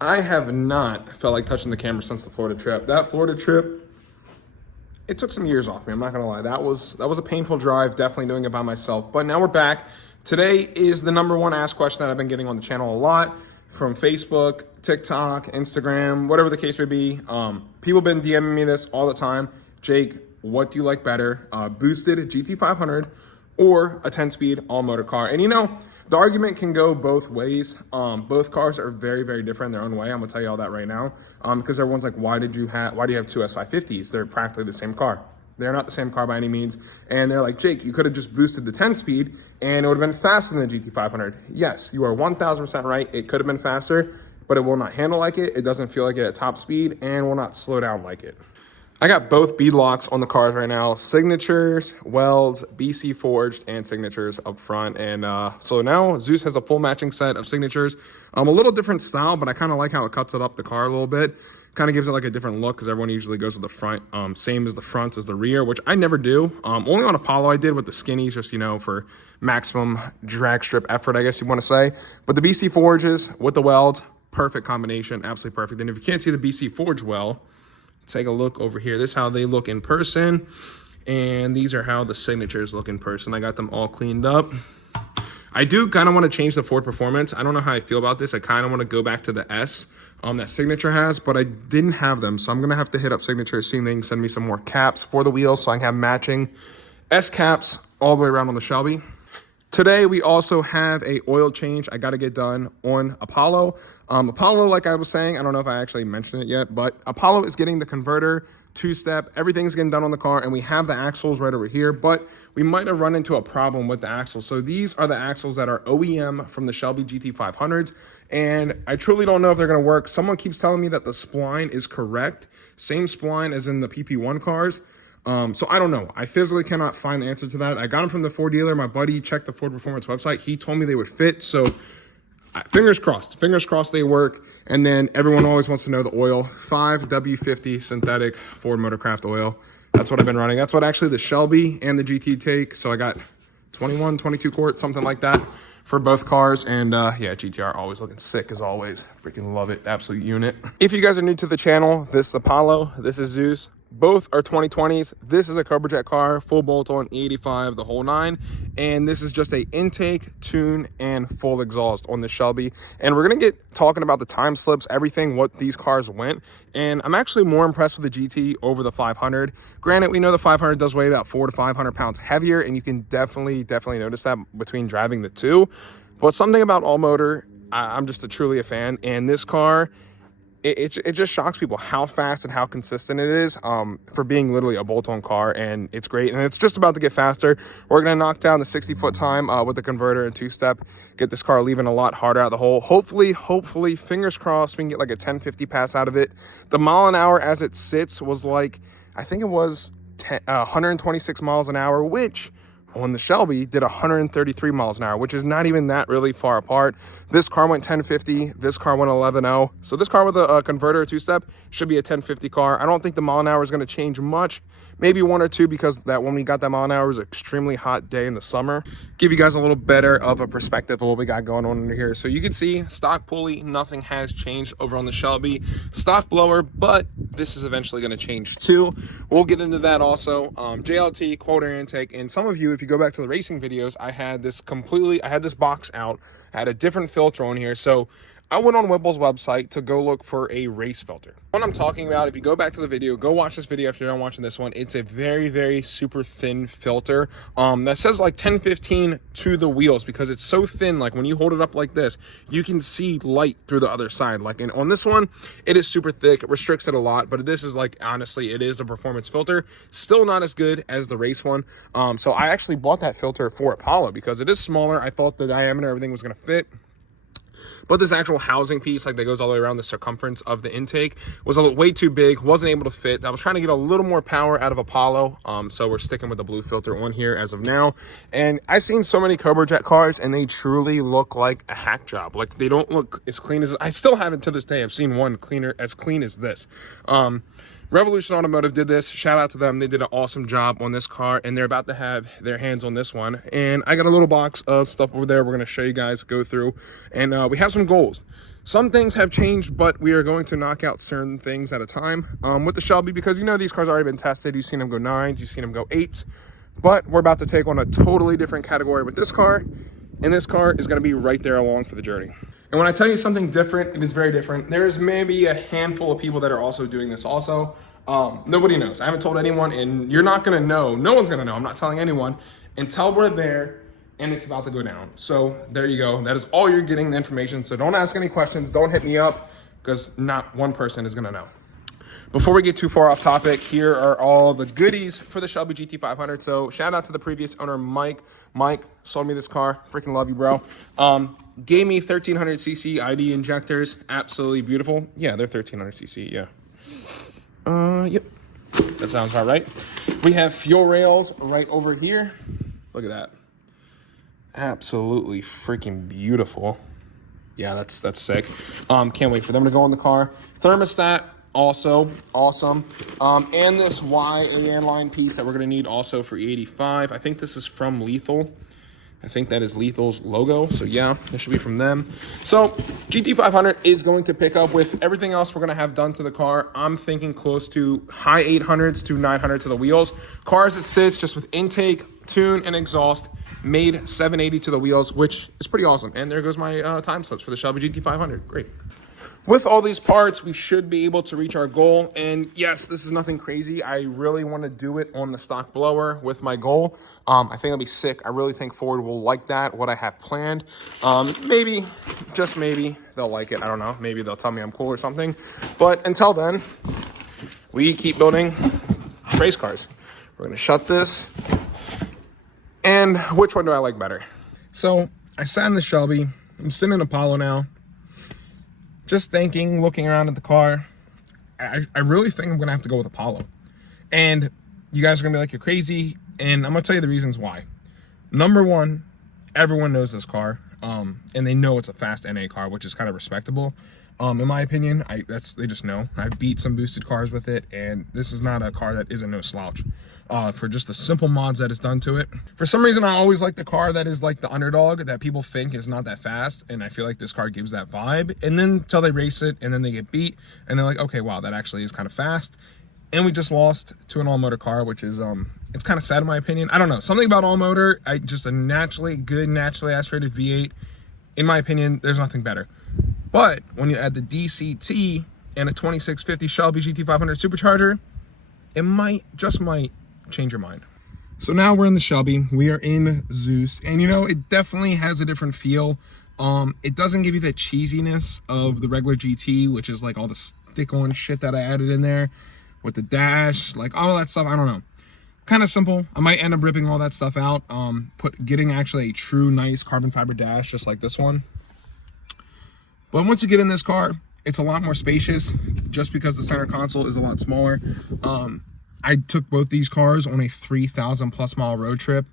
I have not felt like touching the camera since the Florida trip. That Florida trip, it took some years off me. I'm not gonna lie. That was a painful drive, definitely doing it by myself. But now we're back. Today is the #1 asked question that I've been getting on the channel a lot from Facebook, TikTok, Instagram, whatever the case may be. People have been DMing me this all the time. Jake, what do you like better? Boosted GT500 or a 10-speed all-motor car? And you know, the argument can go both ways. Both cars are very, very different in their own way. I'm gonna tell you all that right now. Because everyone's like, why do you have two S550s? They're practically the same car. They're not the same car by any means. And they're like, Jake, you could have just boosted the 10-speed and it would have been faster than the GT500. Yes, you are 1000% right. It could have been faster, but it will not handle like it. It doesn't feel like it at top speed and will not slow down like it. I got both bead locks on the cars right now. Signatures, welds, BC forged, and signatures up front. And so now Zeus has a full matching set of signatures. A little different style, but I kind of like how it cuts it up the car a little bit. Kind of gives it like a different look because everyone usually goes with the front, same as the front as the rear, which I never do. Only on Apollo I did with the skinnies, just, you know, for maximum drag strip effort, I guess you want to say. But the BC forges with the welds, perfect combination, absolutely perfect. And if you can't see the BC forge well, take a look over here. This is how they look in person, and these are how the signatures look in person. I got them all cleaned up. I do kind of want to change the Ford Performance. I don't know how I feel about this. I kind of want to go back to the S that Signature has, but I didn't have them, so I'm gonna have to hit up Signature, see if they can send me some more caps for the wheels so I can have matching S caps all the way around on the Shelby. Today, we also have a oil change I got to get done on Apollo. Apollo, like I was saying, I don't know if I actually mentioned it yet, but Apollo is getting the converter, two-step, everything's getting done on the car, and we have the axles right over here, but we might have run into a problem with the axles. So these are the axles that are OEM from the Shelby GT500s, and I truly don't know if they're going to work. Someone keeps telling me that the spline is correct, same spline as in the PP1 cars. So I don't know. I physically cannot find the answer to that. I got them from the Ford dealer. My buddy checked the Ford Performance website. He told me they would fit. So fingers crossed they work. And then everyone always wants to know the oil. 5W50 synthetic Ford Motorcraft oil. That's what I've been running. That's what actually the Shelby and the GT take. So I got 21, 22 quarts, something like that for both cars. And yeah, GTR always looking sick as always. Freaking love it. Absolute unit. If you guys are new to the channel, this is Apollo, this is Zeus. Both are 2020s. This is a Cobra Jet car, full bolt-on, E85, the whole nine. And this is just a intake, tune, and full exhaust on the Shelby. And we're going to get talking about the time slips, everything, what these cars went. And I'm actually more impressed with the GT over the 500. Granted, we know the 500 does weigh about 400 to 500 pounds heavier, and you can definitely notice that between driving the two. But something about all motor, I'm just truly a fan. And this car, it just shocks people how fast and how consistent it is for being literally a bolt-on car, and it's great. And it's just about to get faster. We're going to knock down the 60-foot time with the converter and two-step, get this car leaving a lot harder out of the hole. Hopefully, fingers crossed, we can get like a 1050 pass out of it. The mile an hour as it sits was like, I think it was 126 miles an hour, which on the Shelby did 133 miles an hour, which is not even that really far apart. This car went 1050, this car went 11.0. So this car with a converter two-step should be a 1050 car. I don't think the mile an hour is going to change much, maybe 1 or 2, because that when we got that mile an hour was an extremely hot day in the summer. Give you guys a little better of a perspective of what we got going on under here. So you can see stock pulley, nothing has changed over on the Shelby. Stock blower, but this is eventually going to change too. We'll get into that also. JLT, cold air intake, and some of you, if you go back to the racing videos, I had this box out. I had a different filter on here. So I went on Whipple's website to go look for a race filter. What I'm talking about, if you go back to the video, go watch this video after you're done watching this one. It's a very, very super thin filter that says like 1015 to the wheels, because it's so thin. Like when you hold it up like this, you can see light through the other side. Like on this one, it is super thick. It restricts it a lot, but this is like, honestly, it is a performance filter. Still not as good as the race one. So I actually bought that filter for Apollo because it is smaller. I thought the diameter, everything was going to fit. But this actual housing piece, like that goes all the way around the circumference of the intake, was a little way too big, wasn't able to fit. I was trying to get a little more power out of Apollo, so we're sticking with the blue filter on here as of now. And I've seen so many Cobra Jet cars, and they truly look like a hack job. Like, they don't look as clean as... I still haven't to this day. I've seen one as clean as this. Revolution Automotive did this. Shout out to them. They did an awesome job on this car, and they're about to have their hands on this one. And I got a little box of stuff over there we're going to show you guys, go through. And we have some goals. some things have changed, but we are going to knock out certain things at a time with the Shelby, because you know these cars already been tested. You've seen them go 9s, you've seen them go 8s, but we're about to take on a totally different category with this car, and this car is going to be right there along for the journey. And when I tell you something different, it is very different. There's maybe a handful of people that are also doing this also. Nobody knows. I haven't told anyone, and you're not going to know. No one's going to know. I'm not telling anyone until we're there and it's about to go down. So there you go. That is all you're getting, the information. So don't ask any questions. Don't hit me up, because not one person is going to know. Before we get too far off topic, here are all the goodies for the Shelby GT500. So shout out to the previous owner, Mike. Mike sold me this car. Freaking love you, bro. Gave me 1300cc ID injectors. Absolutely beautiful. Yeah, they're 1300cc. Yeah. Yep. That sounds about right. We have fuel rails right over here. Look at that. Absolutely freaking beautiful. Yeah, that's sick. Can't wait for them to go in the car. Thermostat, also awesome. And this YAN line piece that we're gonna need also for E85. I think this is from Lethal. I think that is Lethal's logo. So yeah, this should be from them. So GT500 is going to pick up with everything else we're going to have done to the car. I'm thinking close to high 800s to 900 to the wheels. Car as it sits, just with intake, tune, and exhaust, made 780 to the wheels, which is pretty awesome. And there goes my time slips for the Shelby GT500. Great. With all these parts, we should be able to reach our goal. And yes, this is nothing crazy. I really want to do it on the stock blower with my goal. I think it'll be sick. I really think Ford will like that, what I have planned. Maybe, just maybe, they'll like it. I don't know. Maybe they'll tell me I'm cool or something. But until then, we keep building race cars. We're going to shut this. And which one do I like better? So I sat in the Shelby. I'm sitting in Apollo now. Just thinking, looking around at the car, I really think I'm going to have to go with Apollo. And you guys are going to be like, you're crazy. And I'm going to tell you the reasons why. Number one, everyone knows this car. And they know it's a fast NA car, which is kind of respectable. In my opinion, they just know. I've beat some boosted cars with it, and this is not a car that isn't no slouch. For just the simple mods that it's done to it. For some reason, I always like the car that is like the underdog that people think is not that fast, and I feel like this car gives that vibe. And then until they race it, and then they get beat, and they're like, okay, wow, that actually is kind of fast. And we just lost to an all-motor car, which is, it's kind of sad in my opinion. I don't know, something about all-motor, just a naturally good, naturally aspirated V8, in my opinion, there's nothing better. But when you add the DCT and a 2650 Shelby GT500 supercharger, it might, just might, change your mind. So now we're in the Shelby. We are in Zeus, and you know, it definitely has a different feel. It doesn't give you the cheesiness of the regular GT, which is like all the stick-on shit that I added in there with the dash, like all that stuff. I don't know. Kind of simple. I might end up ripping all that stuff out. Getting actually a true nice carbon fiber dash, just like this one. But once you get in this car, it's a lot more spacious just because the center console is a lot smaller. I took both these cars on a 3,000 plus mile road trip.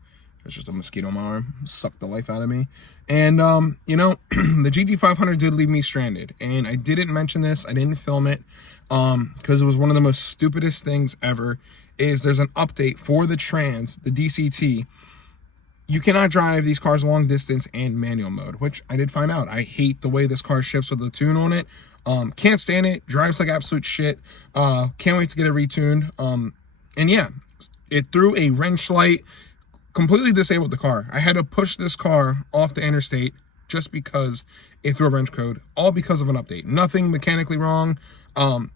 There's just a mosquito on my arm, sucked the life out of me. And, you know, the GT500 did leave me stranded. And I didn't mention this, I didn't film it, because it was one of the most stupidest things ever, is there's an update for the Trans, the DCT. You cannot drive these cars long distance and manual mode, which I did find out. I hate the way this car shifts with the tune on it. Can't stand it. Drives like absolute shit. Can't wait to get it retuned. And yeah, it threw a wrench light, completely disabled the car. I had to push this car off the interstate just because it threw a wrench code, all because of an update. Nothing mechanically wrong.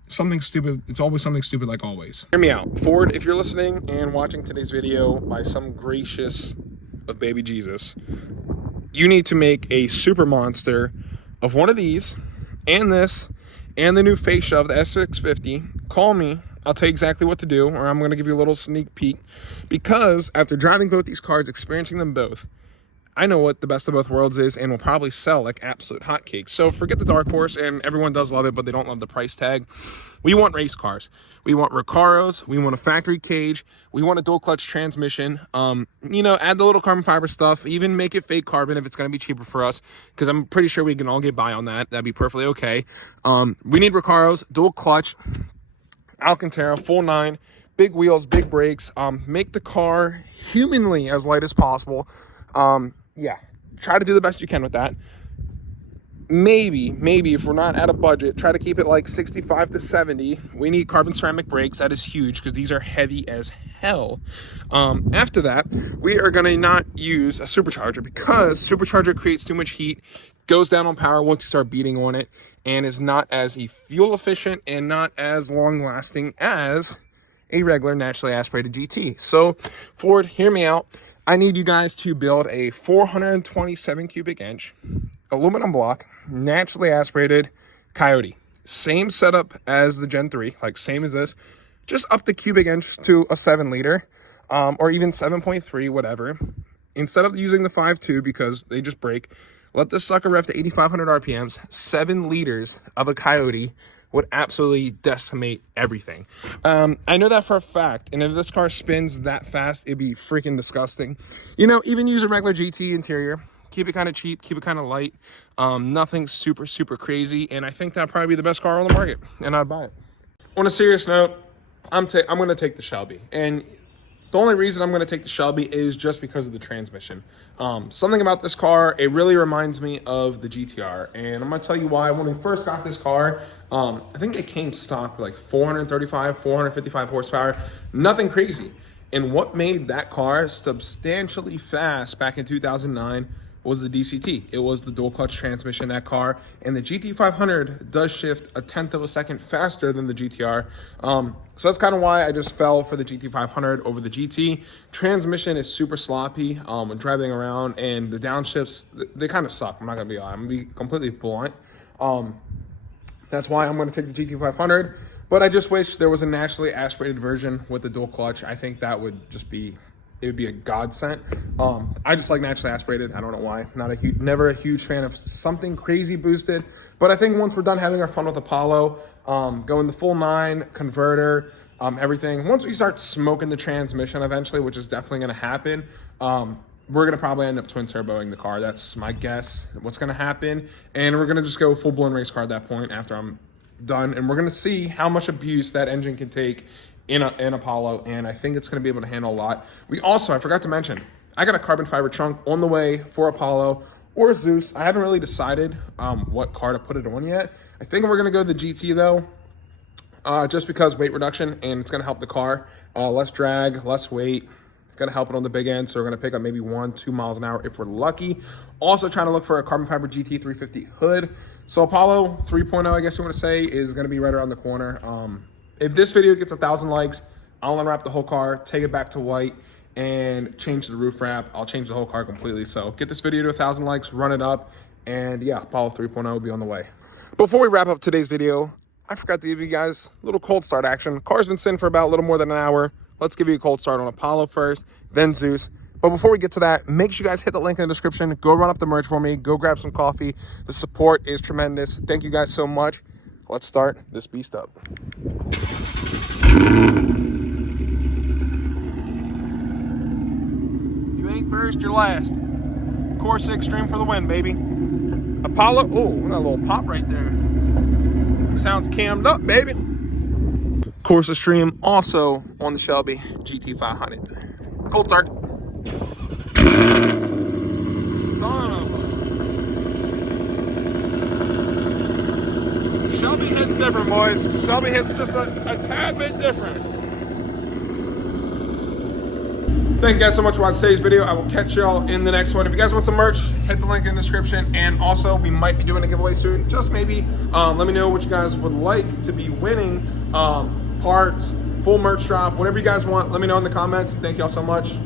Something stupid. It's always something stupid, like always. Hear me out. Ford, if you're listening and watching today's video by some gracious of baby Jesus, you need to make a super monster of one of these and this and the new fascia of the S650. Call me. I'll tell you exactly what to do, or I'm going to give you a little sneak peek, because after driving both these cars, experiencing them both, I know what the best of both worlds is and will probably sell like absolute hotcakes. So forget the dark horse, and everyone does love it, but they don't love the price tag. We want race cars. We want Recaros. We want a factory cage. We want a dual clutch transmission. You know, add the little carbon fiber stuff. Even make it fake carbon if it's going to be cheaper for us, because I'm pretty sure we can all get by on that. That'd be perfectly okay. We need Recaros, dual clutch, Alcantara, full 9, big wheels, big brakes. Make the car humanly as light as possible. Yeah, try to do the best you can with that. maybe if we're not at a budget, try to keep it like 65 to 70. We need carbon ceramic brakes. That is huge because these are heavy as hell. After that, we are going to not use a supercharger because supercharger creates too much heat, goes down on power once you start beating on it, and is not as fuel efficient and not as long lasting as a regular naturally aspirated GT. So Ford, hear me out. I need you guys to build a 427 cubic inch aluminum block, naturally aspirated Coyote. Same setup as the Gen 3, like same as this, just up the cubic inch to a 7 liter, or even 7.3, whatever. Instead of using the 5.2 because they just break, let this sucker rev to 8,500 RPMs. 7 liters of a Coyote would absolutely decimate everything. I know that for a fact, and if this car spins that fast, it'd be freaking disgusting. You know, even use a regular GT interior. Keep it kind of cheap, keep it kind of light. Nothing super, super crazy, and I think that'd probably be the best car on the market, and I'd buy it. On a serious note, I'm going to take the Shelby, and the only reason I'm going to take the Shelby is just because of the transmission. Something about this car, it really reminds me of the GTR, and I'm going to tell you why. When we first got this car, I think it came stock with like 435, 455 horsepower, nothing crazy. And what made that car substantially fast back in 2009 was the DCT. It was the dual clutch transmission in that car, and the GT500 does shift a tenth of a second faster than the GTR. So that's kind of why I just fell for the GT500 over the GT. Transmission is super sloppy when driving around, and the downshifts, they kind of suck. I'm not gonna be lying. I'm gonna be completely blunt. That's why I'm gonna take the GT500, but I just wish there was a naturally aspirated version with the dual clutch. I think that would just be, it would be a godsend. I just like naturally aspirated. I don't know why. Never a huge fan of something crazy boosted. But I think once we're done having our fun with Apollo, going the full 9, converter, everything. Once we start smoking the transmission eventually, which is definitely going to happen, we're going to probably end up twin turboing the car. That's my guess. What's going to happen. And we're going to just go full blown race car at that point after I'm done. And we're going to see how much abuse that engine can take in Apollo, and I think it's going to be able to handle a lot. We also, I forgot to mention, I got a carbon fiber trunk on the way for Apollo or Zeus. I haven't really decided what car to put it on yet. I think we're going to go the GT though, just because weight reduction, and it's going to help the car. Less drag, less weight, going to help it on the big end, so we're going to pick up maybe 1-2 miles an hour if we're lucky. Also trying to look for a carbon fiber GT 350 hood. So Apollo 3.0, I guess you want to say, is going to be right around the corner. If this video gets 1,000 likes, I'll unwrap the whole car, take it back to white, and change the roof wrap. I'll change the whole car completely. So get this video to 1,000 likes, run it up, and yeah, Apollo 3.0 will be on the way. Before we wrap up today's video, I forgot to give you guys a little cold start action. Car's been sitting for about a little more than an hour. Let's give you a cold start on Apollo first, then Zeus. But before we get to that, make sure you guys hit the link in the description. Go run up the merch for me. Go grab some coffee. The support is tremendous. Thank you guys so much. Let's start this beast up. You ain't first, you're last. Course Extreme for the win, baby. Apollo, oh, got a little pop right there. Sounds cammed up, baby. Course Extreme also on the Shelby GT500. Cold start. Son of a... Shelby hits different, boys. Shelby hits just a tad bit different. Thank you guys so much for watching today's video. I will catch y'all in the next one. If you guys want some merch, hit the link in the description. And also, we might be doing a giveaway soon. Just maybe. Let me know what you guys would like to be winning. Parts, full merch drop, whatever you guys want. Let me know in the comments. Thank y'all so much.